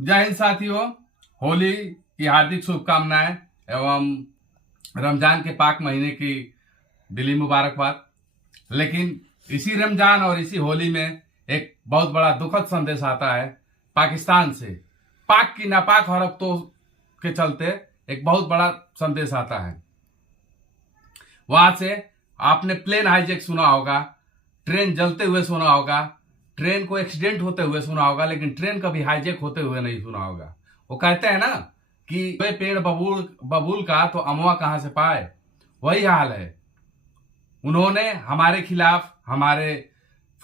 जय हिंद साथियों, होली की हार्दिक शुभकामनाएं एवं रमजान के पाक महीने की दिली मुबारकबाद। लेकिन इसी रमजान और इसी होली में एक बहुत बड़ा दुखद संदेश आता है पाकिस्तान से। पाक की नापाक हरकतों के चलते एक बहुत बड़ा संदेश आता है। वहां से आपने प्लेन हाईजैक सुना होगा, ट्रेन जलते हुए सुना होगा, ट्रेन को एक्सीडेंट होते हुए सुना होगा, लेकिन ट्रेन कभी हाईजैक होते हुए नहीं सुना होगा। वो कहते हैं ना कि वे पेड़ बबूल बबूल का तो अमवा कहां से पाए, वही हाल है। उन्होंने हमारे खिलाफ, हमारे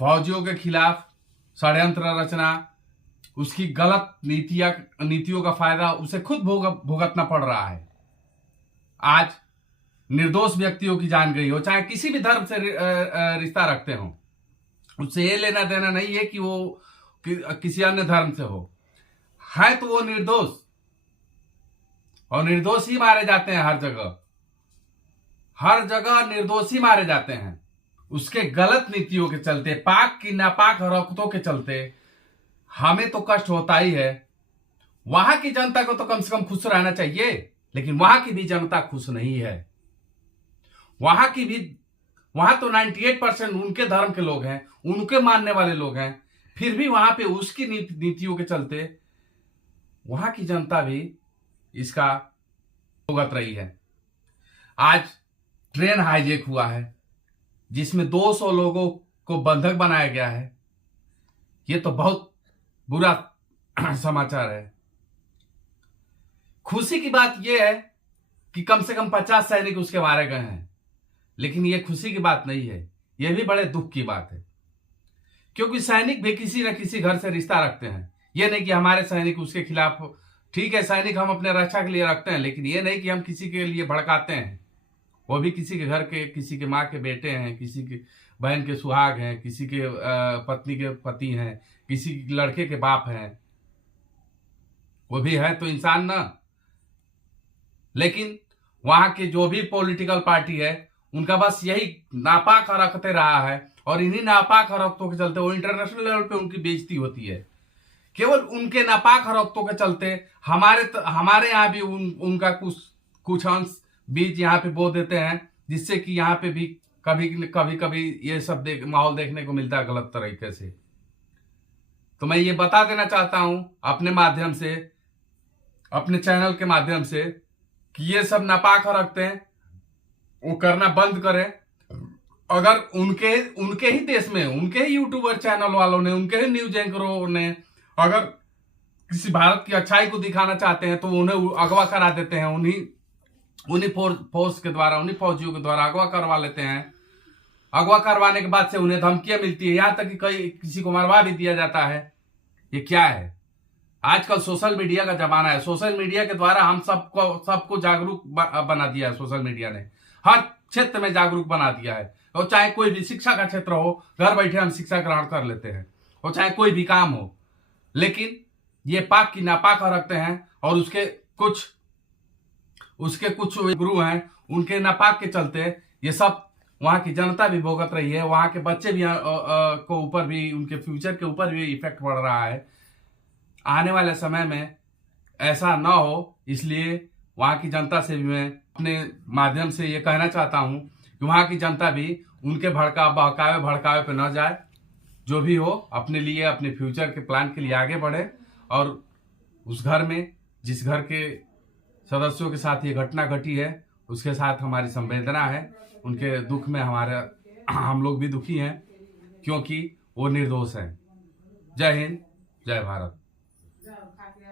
फौजियों के खिलाफ षड्यंत्र रचना, उसकी गलत नीतियों का फायदा उसे खुद भुगतना पड़ रहा है। आज निर्दोष व्यक्तियों की जान गई हो, चाहे किसी भी धर्म से रिश्ता रखते हो, उससे ये लेना देना नहीं है कि वो किसी अन्य धर्म से हो, है तो वो निर्दोष, और निर्दोष ही मारे जाते हैं। हर जगह निर्दोष ही मारे जाते हैं। उसके गलत नीतियों के चलते, पाक की नापाक हरकतों के चलते हमें तो कष्ट होता ही है। वहां की जनता को तो कम से कम खुश रहना चाहिए, लेकिन वहां की भी जनता खुश नहीं है। वहां तो 98% उनके धर्म के लोग हैं, उनके मानने वाले लोग हैं, फिर भी वहां पे उसकी नीतियों के चलते वहां की जनता भी इसका भुगत रही है। आज ट्रेन हाईजैक हुआ है जिसमें 200 लोगों को बंधक बनाया गया है। ये तो बहुत बुरा समाचार है। खुशी की बात यह है कि कम से कम 50 सैनिक उसके मारे गए हैं, लेकिन यह खुशी की बात नहीं है, यह भी बड़े दुख की बात है। क्योंकि सैनिक भी किसी न किसी घर से रिश्ता रखते हैं। यह नहीं कि हमारे सैनिक उसके खिलाफ, ठीक है सैनिक हम अपने रक्षा के लिए रखते हैं, लेकिन यह नहीं कि हम किसी के लिए भड़काते हैं। वो भी किसी के घर के, किसी के माँ के बेटे हैं, किसी के बहन के सुहाग हैं, किसी के पत्नी के पति हैं, किसी लड़के के बाप हैं, वो भी है तो इंसान ना। लेकिन वहां के जो भी पॉलिटिकल पार्टी है, उनका बस यही नापाक हरकतें रहा है, और इन्हीं नापाक हरकतों के चलते वो इंटरनेशनल लेवल पे उनकी बेइज्जती होती है। केवल उनके नापाक हरकतों के चलते हमारे यहाँ भी उनका कुछ अंश बीज यहाँ पे बो देते हैं, जिससे कि यहाँ पे भी कभी ये सब माहौल देखने को मिलता है गलत तरीके से। तो मैं ये बता देना चाहता हूं अपने माध्यम से, अपने चैनल के माध्यम से, कि ये सब नापाक हरकतें वो करना बंद करें। अगर उनके ही देश में, उनके ही यूट्यूबर चैनल वालों ने, उनके ही न्यूज एंकरों ने अगर किसी भारत की अच्छाई को दिखाना चाहते हैं तो उन्हें अगवा करा देते हैं, उन्हीं फोर्स के द्वारा, उन्हीं फौजियों के द्वारा अगवा करवा लेते हैं। अगवा करवाने के बाद से उन्हें धमकियां मिलती है, यहां तक कि किसी को मरवा भी दिया जाता है। ये क्या है? आजकल सोशल मीडिया का जमाना है। सोशल मीडिया के द्वारा हम सबको जागरूक बना दिया है। सोशल मीडिया ने हर क्षेत्र में जागरूक बना दिया है। और चाहे कोई भी शिक्षा का क्षेत्र हो, घर बैठे हम शिक्षा ग्रहण कर लेते हैं, और चाहे कोई भी काम हो। लेकिन ये पाक की नापाक हरकतें हैं, और उसके कुछ गुरु हैं, उनके नापाक के चलते ये सब वहां की जनता भी भुगत रही है। वहां के बच्चे भी को ऊपर भी, उनके फ्यूचर के ऊपर भी इफेक्ट पड़ रहा है। आने वाले समय में ऐसा ना हो, इसलिए वहां की जनता से भी मैं अपने माध्यम से ये कहना चाहता हूं कि वहां की जनता भी उनके भड़कावे पे न जाए। जो भी हो, अपने लिए, अपने फ्यूचर के प्लान के लिए आगे बढ़े, और उस घर में, जिस घर के सदस्यों के साथ ये घटना घटी है, उसके साथ हमारी संवेदना है। उनके दुख में हम लोग भी दुखी हैं, क्योंकि वो निर्दोष हैं। जय हिंद, जय भारत।